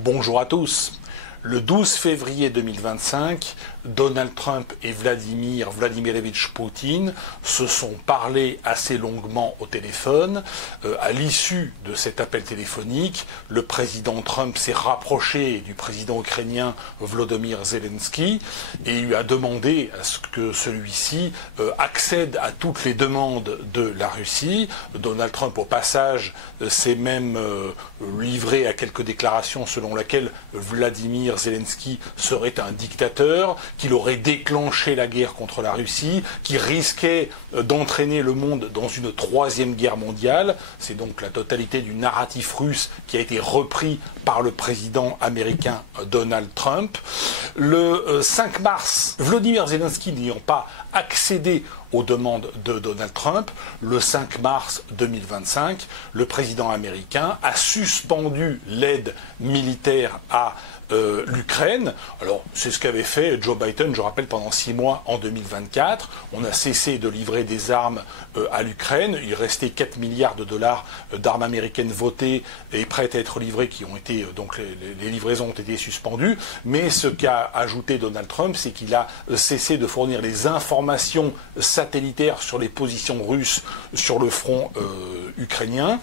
Bonjour à tous. Le 12 février 2025, Donald Trump et Vladimir Vladimirovitch Poutine se sont parlé assez longuement au téléphone. À l'issue de cet appel téléphonique, le président Trump s'est rapproché du président ukrainien Volodymyr Zelensky et lui a demandé à ce que celui-ci accède à toutes les demandes de la Russie. Donald Trump, au passage, s'est même livré à quelques déclarations selon lesquelles Vladimir Zelensky serait un dictateur, qu'il aurait déclenché la guerre contre la Russie, qui risquait d'entraîner le monde dans une troisième guerre mondiale. C'est donc la totalité du narratif russe qui a été repris par le président américain Donald Trump. Le 5 mars, Volodymyr Zelensky n'ayant pas accédé aux demandes de Donald Trump, le 5 mars 2025, le président américain a suspendu l'aide militaire à l'Ukraine. Alors, c'est ce qu'avait fait Joe Biden, je rappelle, pendant 6 mois en 2024. On a cessé de livrer des armes à l'Ukraine. Il restait 4 milliards de dollars d'armes américaines votées et prêtes à être livrées, qui ont été, donc les livraisons ont été suspendues. Mais ce qu'a ajouté Donald Trump, c'est qu'il a cessé de fournir les informations satellitaires sur les positions russes sur le front ukrainien.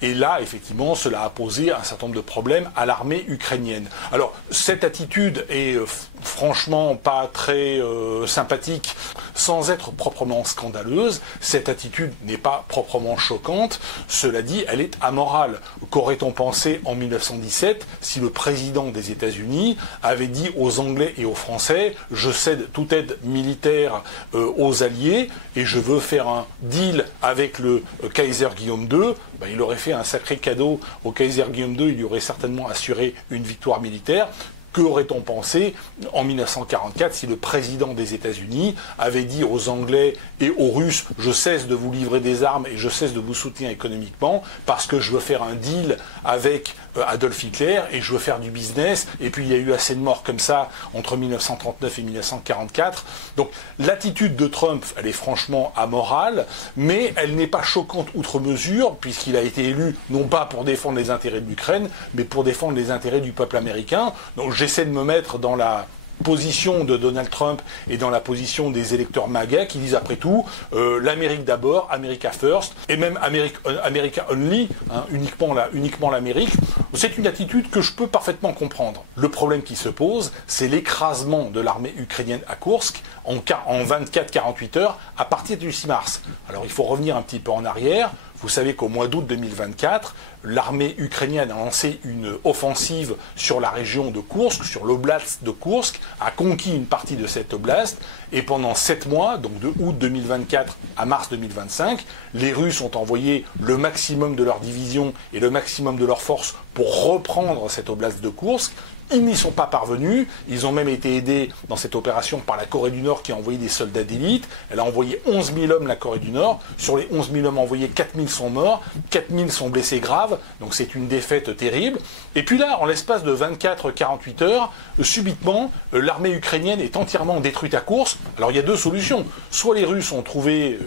Et là, effectivement, cela a posé un certain nombre de problèmes à l'armée ukrainienne. Alors, cette attitude est franchement pas très sympathique, sans être proprement scandaleuse. Cette attitude n'est pas proprement choquante. Cela dit, elle est amorale. Qu'aurait-on pensé en 1917 si le président des États-Unis avait dit aux Anglais et aux Français « Je cède toute aide militaire aux Alliés et je veux faire un deal avec le Kaiser Guillaume II », il aurait fait un sacré cadeau au Kaiser Guillaume II, il lui aurait certainement assuré une victoire militaire. Que aurait-on pensé en 1944 si le président des États-Unis avait dit aux Anglais et aux Russes « Je cesse de vous livrer des armes et je cesse de vous soutenir économiquement parce que je veux faire un deal avec Adolf Hitler et je veux faire du business ». Et puis il y a eu assez de morts comme ça entre 1939 et 1944. Donc l'attitude de Trump, elle est franchement amorale, mais elle n'est pas choquante outre mesure puisqu'il a été élu non pas pour défendre les intérêts de l'Ukraine, mais pour défendre les intérêts du peuple américain. Donc j'essaie de me mettre dans la position de Donald Trump et dans la position des électeurs MAGA qui disent après tout l'Amérique d'abord, America first, et même America only, uniquement l'Amérique. C'est une attitude que je peux parfaitement comprendre. Le problème qui se pose, c'est l'écrasement de l'armée ukrainienne à Koursk en 24-48 heures à partir du 6 mars. Alors il faut revenir un petit peu en arrière. Vous savez qu'au mois d'août 2024, l'armée ukrainienne a lancé une offensive sur la région de Koursk, sur l'oblast de Koursk, a conquis une partie de cette oblast, et pendant 7 mois, donc de août 2024 à mars 2025, les Russes ont envoyé le maximum de leurs divisions et le maximum de leurs forces pour reprendre cette oblast de Koursk. Ils n'y sont pas parvenus, ils ont même été aidés dans cette opération par la Corée du Nord qui a envoyé des soldats d'élite. Elle a envoyé 11 000 hommes, la Corée du Nord. Sur les 11 000 hommes envoyés, 4 000 sont morts, 4 000 sont blessés graves, donc c'est une défaite terrible. Et puis là, en l'espace de 24-48 heures, subitement, l'armée ukrainienne est entièrement détruite à Koursk. Alors il y a deux solutions. Soit les Russes ont trouvé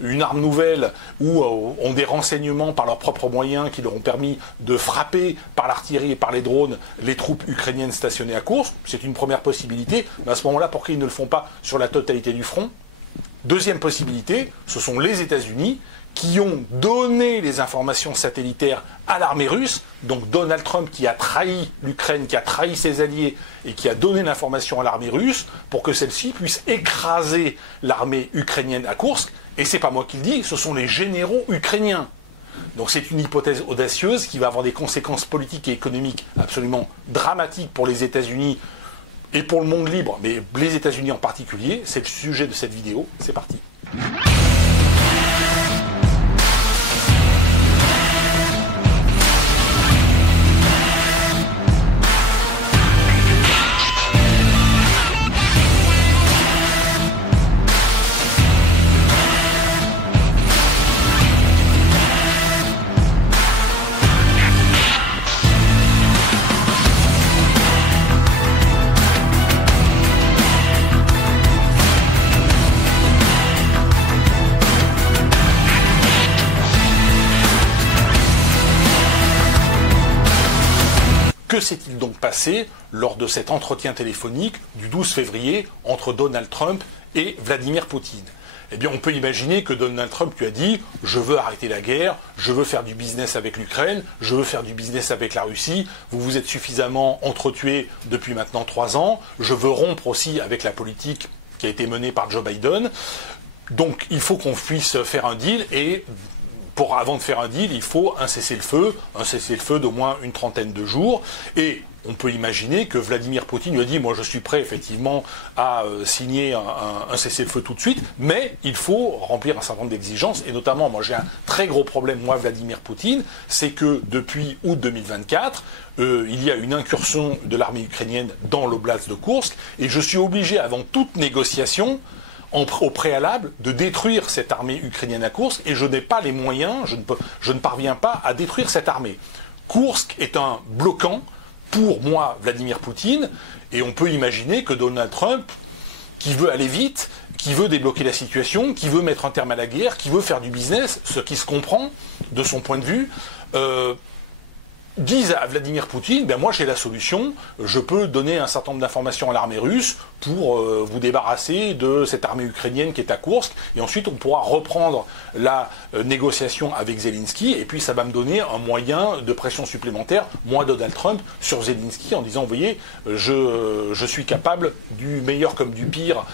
une arme nouvelle ou ont des renseignements par leurs propres moyens qui leur ont permis de frapper par l'artillerie et par les drones les troupes ukrainiennes stationnées à Koursk. C'est une première possibilité. Mais à ce moment-là, pourquoi ils ne le font pas sur la totalité du front ? Deuxième possibilité, ce sont les États-Unis qui ont donné les informations satellitaires à l'armée russe, donc Donald Trump qui a trahi l'Ukraine, qui a trahi ses alliés et qui a donné l'information à l'armée russe pour que celle-ci puisse écraser l'armée ukrainienne à Koursk. Et c'est pas moi qui le dis, ce sont les généraux ukrainiens. Donc c'est une hypothèse audacieuse qui va avoir des conséquences politiques et économiques absolument dramatiques pour les États-Unis et pour le monde libre, mais les États-Unis en particulier. C'est le sujet de cette vidéo. C'est parti. Que s'est-il donc passé lors de cet entretien téléphonique du 12 février entre Donald Trump et Vladimir Poutine? Eh bien, on peut imaginer que Donald Trump lui a dit « Je veux arrêter la guerre, je veux faire du business avec l'Ukraine, je veux faire du business avec la Russie, vous vous êtes suffisamment entretués depuis maintenant 3 ans, je veux rompre aussi avec la politique qui a été menée par Joe Biden, donc il faut qu'on puisse faire un deal et... avant de faire un deal, il faut un cessez-le-feu d'au moins une trentaine de jours. Et on peut imaginer que Vladimir Poutine lui a dit « Moi, je suis prêt effectivement à signer un cessez-le-feu tout de suite, mais il faut remplir un certain nombre d'exigences. » Et notamment, moi, j'ai un très gros problème, moi, Vladimir Poutine, c'est que depuis août 2024, il y a une incursion de l'armée ukrainienne dans l'oblast de Koursk, et je suis obligé, avant toute négociation, au préalable, de détruire cette armée ukrainienne à Koursk, et je n'ai pas les moyens, je ne parviens pas à détruire cette armée. Koursk est un bloquant pour moi, Vladimir Poutine, et on peut imaginer que Donald Trump, qui veut aller vite, qui veut débloquer la situation, qui veut mettre un terme à la guerre, qui veut faire du business, ce qui se comprend de son point de vue, disent à Vladimir Poutine, ben moi j'ai la solution, je peux donner un certain nombre d'informations à l'armée russe pour vous débarrasser de cette armée ukrainienne qui est à Koursk, et ensuite on pourra reprendre la négociation avec Zelensky, et puis ça va me donner un moyen de pression supplémentaire, moi Donald Trump, sur Zelensky, en disant, vous voyez, je suis capable du meilleur comme du pire,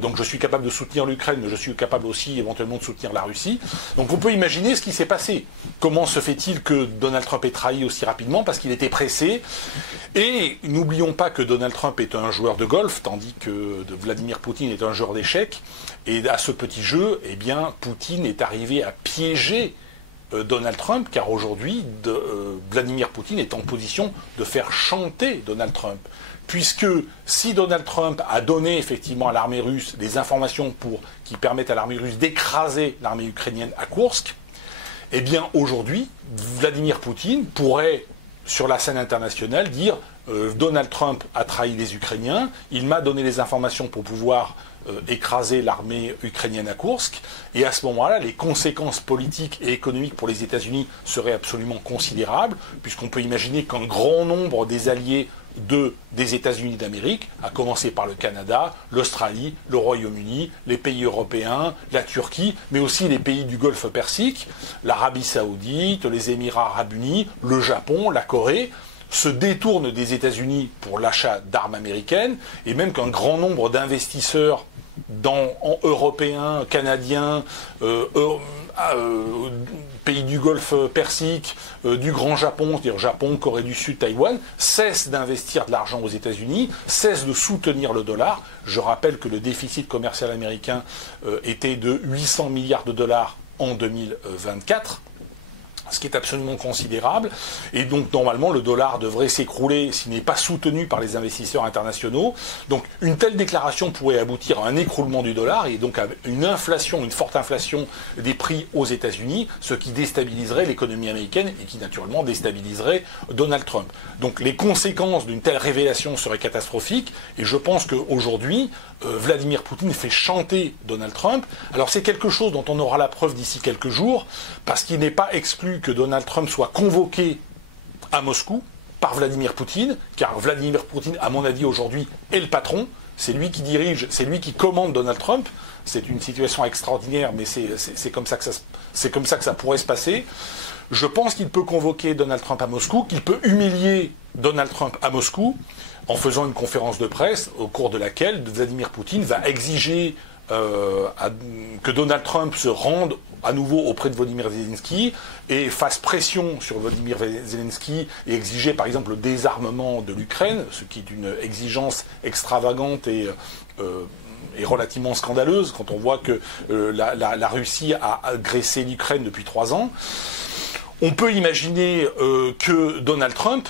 donc je suis capable de soutenir l'Ukraine, mais je suis capable aussi éventuellement de soutenir la Russie. Donc on peut imaginer ce qui s'est passé. Comment se fait-il que Donald Trump ait trahi aussi rapidement? Parce qu'il était pressé. Et n'oublions pas que Donald Trump est un joueur de golf, tandis que Vladimir Poutine est un joueur d'échecs. Et à ce petit jeu, eh bien, Poutine est arrivé à piéger Donald Trump, car aujourd'hui, Vladimir Poutine est en position de faire chanter Donald Trump. Puisque si Donald Trump a donné effectivement à l'armée russe des informations qui permettent à l'armée russe d'écraser l'armée ukrainienne à Koursk, eh bien aujourd'hui, Vladimir Poutine pourrait, sur la scène internationale, dire Donald Trump a trahi les Ukrainiens, il m'a donné les informations pour pouvoir écraser l'armée ukrainienne à Koursk, et à ce moment-là, les conséquences politiques et économiques pour les États-Unis seraient absolument considérables, puisqu'on peut imaginer qu'un grand nombre des alliés des États-Unis d'Amérique, à commencer par le Canada, l'Australie, le Royaume-Uni, les pays européens, la Turquie, mais aussi les pays du Golfe Persique, l'Arabie Saoudite, les Émirats Arabes Unis, le Japon, la Corée, se détournent des États-Unis pour l'achat d'armes américaines, et même qu'un grand nombre d'investisseurs européens, canadiens, pays du Golfe Persique, du Grand Japon, c'est-à-dire Japon, Corée du Sud, Taïwan, cessent d'investir de l'argent aux États-Unis, cessent de soutenir le dollar. Je rappelle que le déficit commercial américain était de 800 milliards de dollars en 2024. Ce qui est absolument considérable, et donc normalement le dollar devrait s'écrouler s'il n'est pas soutenu par les investisseurs internationaux. Donc une telle déclaration pourrait aboutir à un écroulement du dollar et donc à une forte inflation des prix aux États-Unis, ce qui déstabiliserait l'économie américaine et qui naturellement déstabiliserait Donald Trump. Donc les conséquences d'une telle révélation seraient catastrophiques, et je pense qu'aujourd'hui, Vladimir Poutine fait chanter Donald Trump. Alors c'est quelque chose dont on aura la preuve d'ici quelques jours, parce qu'il n'est pas exclu que Donald Trump soit convoqué à Moscou par Vladimir Poutine, car Vladimir Poutine, à mon avis, aujourd'hui, est le patron. C'est lui qui dirige, c'est lui qui commande Donald Trump. C'est une situation extraordinaire, mais c'est comme ça que ça pourrait se passer. Je pense qu'il peut convoquer Donald Trump à Moscou, qu'il peut humilier Donald Trump à Moscou, en faisant une conférence de presse au cours de laquelle Vladimir Poutine va exiger que Donald Trump se rende à nouveau auprès de Volodymyr Zelensky et fasse pression sur Volodymyr Zelensky et exiger par exemple le désarmement de l'Ukraine, ce qui est une exigence extravagante et relativement scandaleuse quand on voit que la Russie a agressé l'Ukraine depuis 3 ans. On peut imaginer que Donald Trump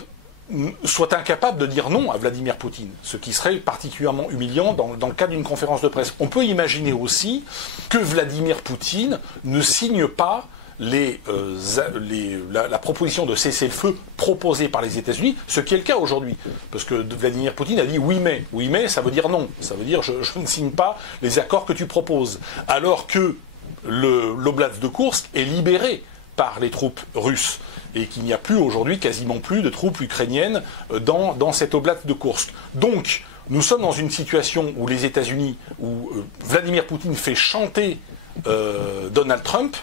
soit incapable de dire non à Vladimir Poutine, ce qui serait particulièrement humiliant dans le cadre d'une conférence de presse. On peut imaginer aussi que Vladimir Poutine ne signe pas la proposition de cessez-le-feu proposée par les États-Unis, ce qui est le cas aujourd'hui. Parce que Vladimir Poutine a dit oui mais. Oui mais, ça veut dire non. Ça veut dire je ne signe pas les accords que tu proposes. Alors que l'oblast de Koursk est libéré par les troupes russes. et qu'il n'y a plus aujourd'hui quasiment plus de troupes ukrainiennes dans cette oblast de Koursk. Donc, nous sommes dans une situation où les États-Unis, où Vladimir Poutine fait chanter Donald Trump,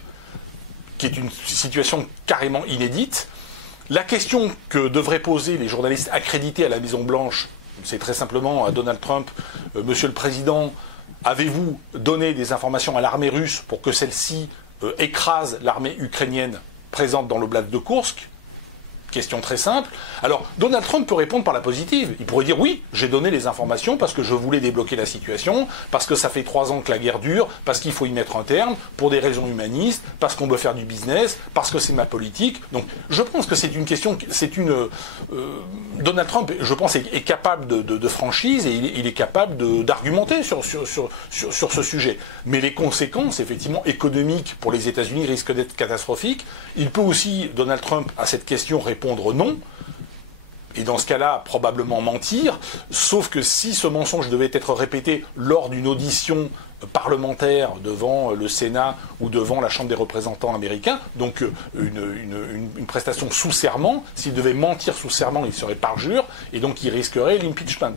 qui est une situation carrément inédite. La question que devraient poser les journalistes accrédités à la Maison-Blanche, c'est très simplement à Donald Trump, Monsieur le Président, avez-vous donné des informations à l'armée russe pour que celle-ci écrase l'armée ukrainienne présente dans l'oblast de Koursk? Question très simple. Alors, Donald Trump peut répondre par la positive. Il pourrait dire oui, j'ai donné les informations parce que je voulais débloquer la situation, parce que ça fait 3 ans que la guerre dure, parce qu'il faut y mettre un terme, pour des raisons humanistes, parce qu'on veut faire du business, parce que c'est ma politique. Donc, je pense que c'est une question, Donald Trump, je pense, est capable de franchise et il est capable d'argumenter sur ce sujet. Mais les conséquences, effectivement, économiques pour les États-Unis risquent d'être catastrophiques. Il peut aussi, Donald Trump, à cette question, répondre non, et dans ce cas-là, probablement mentir, sauf que si ce mensonge devait être répété lors d'une audition parlementaire devant le Sénat ou devant la Chambre des représentants américains, donc une prestation sous serment, s'il devait mentir sous serment, il serait parjure, et donc il risquerait l'impeachment.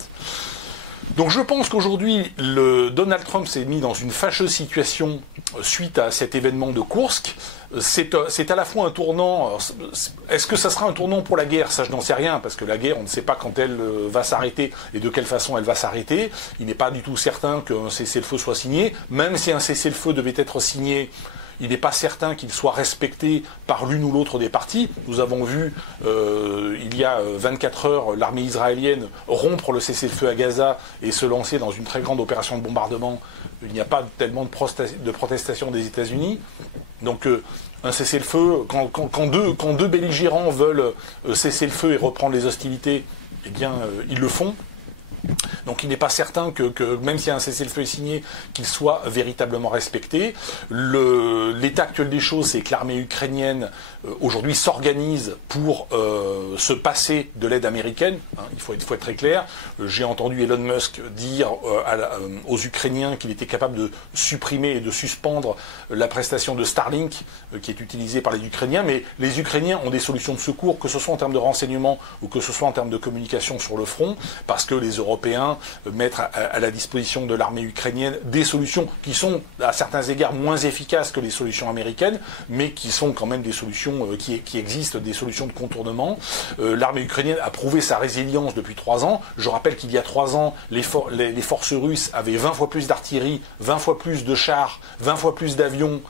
Donc je pense qu'aujourd'hui, Donald Trump s'est mis dans une fâcheuse situation suite à cet événement de Koursk. C'est à la fois un tournant. Est-ce que ça sera un tournant pour la guerre? Ça, je n'en sais rien, parce que la guerre, on ne sait pas quand elle va s'arrêter et de quelle façon elle va s'arrêter. Il n'est pas du tout certain qu'un cessez-le-feu soit signé. Même si un cessez-le-feu devait être signé, il n'est pas certain qu'il soit respecté par l'une ou l'autre des parties. Nous avons vu, il y a 24 heures, l'armée israélienne rompre le cessez-le-feu à Gaza et se lancer dans une très grande opération de bombardement. Il n'y a pas tellement de protestation des États-Unis. Donc, un cessez-le-feu, quand deux belligérants veulent cesser le feu et reprendre les hostilités, eh bien, ils le font. Donc il n'est pas certain que même s'il y a un cessez-le-feu signé, qu'il soit véritablement respecté. L'état actuel des choses, c'est que l'armée ukrainienne aujourd'hui s'organise pour se passer de l'aide américaine. Il faut être très clair. J'ai entendu Elon Musk dire aux Ukrainiens qu'il était capable de supprimer et de suspendre la prestation de Starlink qui est utilisée par les Ukrainiens. Mais les Ukrainiens ont des solutions de secours, que ce soit en termes de renseignement ou que ce soit en termes de communication sur le front, parce que les Européens mettent à la disposition de l'armée ukrainienne des solutions qui sont à certains égards moins efficaces que les solutions américaines, mais qui sont quand même des solutions qui existent, des solutions de contournement. L'armée ukrainienne a prouvé sa résilience depuis 3 ans. Je rappelle qu'il y a 3 ans, les forces russes avaient 20 fois plus d'artillerie, 20 fois plus de chars, 20 fois plus d'avions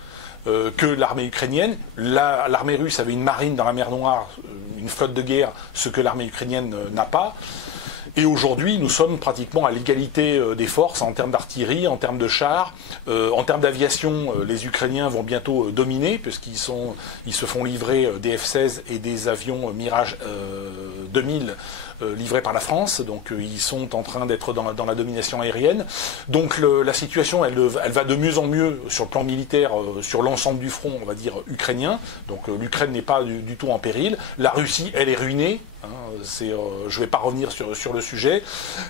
que l'armée ukrainienne. L'armée russe avait une marine dans la mer Noire, une flotte de guerre, ce que l'armée ukrainienne n'a pas. Et aujourd'hui, nous sommes pratiquement à l'égalité des forces en termes d'artillerie, en termes de chars, en termes d'aviation. Les Ukrainiens vont bientôt dominer puisqu'ils se font livrer des F-16 et des avions Mirage 2000 livrés par la France. Donc ils sont en train d'être dans la domination aérienne. Donc la situation, elle va de mieux en mieux sur le plan militaire, sur l'ensemble du front, on va dire, ukrainien. Donc l'Ukraine n'est pas du tout en péril. La Russie, elle est ruinée. Je ne vais pas revenir sur le sujet.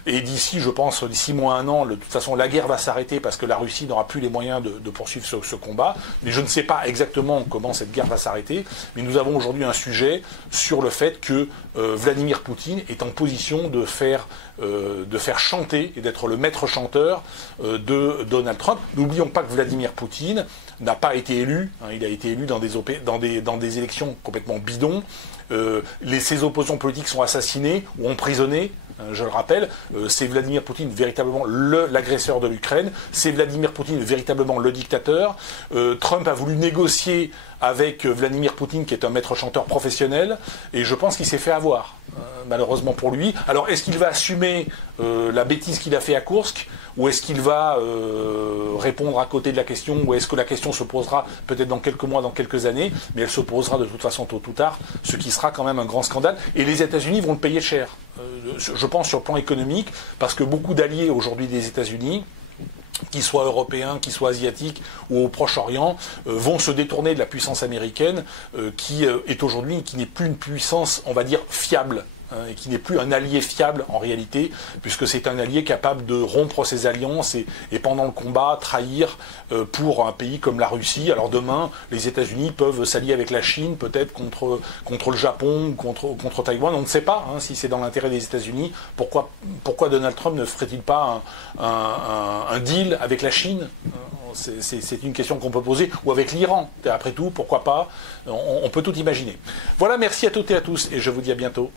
Et d'ici, je pense, d'ici moins 1 an, de toute façon, la guerre va s'arrêter parce que la Russie n'aura plus les moyens de poursuivre ce combat. Mais je ne sais pas exactement comment cette guerre va s'arrêter. Mais nous avons aujourd'hui un sujet sur le fait que Vladimir Poutine est en position de faire chanter et d'être le maître chanteur de Donald Trump. N'oublions pas que Vladimir Poutine n'a pas été élu. Il a été élu dans des élections complètement bidons. Ses opposants politiques sont assassinés ou emprisonnés. Je le rappelle, c'est Vladimir Poutine véritablement l'agresseur de l'Ukraine, c'est Vladimir Poutine véritablement le dictateur. Trump a voulu négocier avec Vladimir Poutine, qui est un maître chanteur professionnel, et je pense qu'il s'est fait avoir, malheureusement pour lui. Alors, est-ce qu'il va assumer la bêtise qu'il a fait à Koursk, ou est-ce qu'il va répondre à côté de la question, ou est-ce que la question se posera peut-être dans quelques mois, dans quelques années, mais elle se posera de toute façon tôt ou tard, ce qui sera quand même un grand scandale, et les États-Unis vont le payer cher. Je pense sur le plan économique, parce que beaucoup d'alliés aujourd'hui des États-Unis, qu'ils soient européens, qu'ils soient asiatiques ou au Proche-Orient, vont se détourner de la puissance américaine qui est aujourd'hui, qui n'est plus une puissance, on va dire, fiable. et qui n'est plus un allié fiable en réalité, puisque c'est un allié capable de rompre ses alliances et pendant le combat trahir pour un pays comme la Russie. Alors demain, les États-Unis peuvent s'allier avec la Chine, peut-être contre le Japon, contre Taïwan. On ne sait pas si c'est dans l'intérêt des États-Unis. Pourquoi Donald Trump ne ferait-il pas un deal avec la Chine? C'est une question qu'on peut poser, ou avec l'Iran. Après tout, pourquoi pas? On peut tout imaginer. Voilà, merci à toutes et à tous, et je vous dis à bientôt.